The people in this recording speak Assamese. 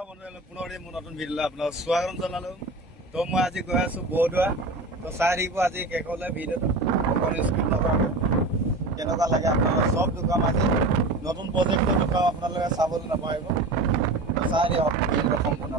নমস্কাৰ বন্ধুসকল, পুনৰ মোৰ নতুন ভিডিঅ'লৈ আপোনাক স্বাগতম জনালোঁ। তো মই আজি গৈ আছোঁ বৰদোৱা। তো চাই থাকিব আজি শেষলৈ ভিডিঅ'টো অকণ স্কিপ নকৰাকৈ। কেনেকুৱা লাগে আপোনালোকে চব দোকান আজি নতুন প্ৰজেক্টৰ দোকান আপোনালোকে চাবলৈ নাপাৰিব। তো চাই দিয়ক ভিডিঅ'টো সম্পূৰ্ণ।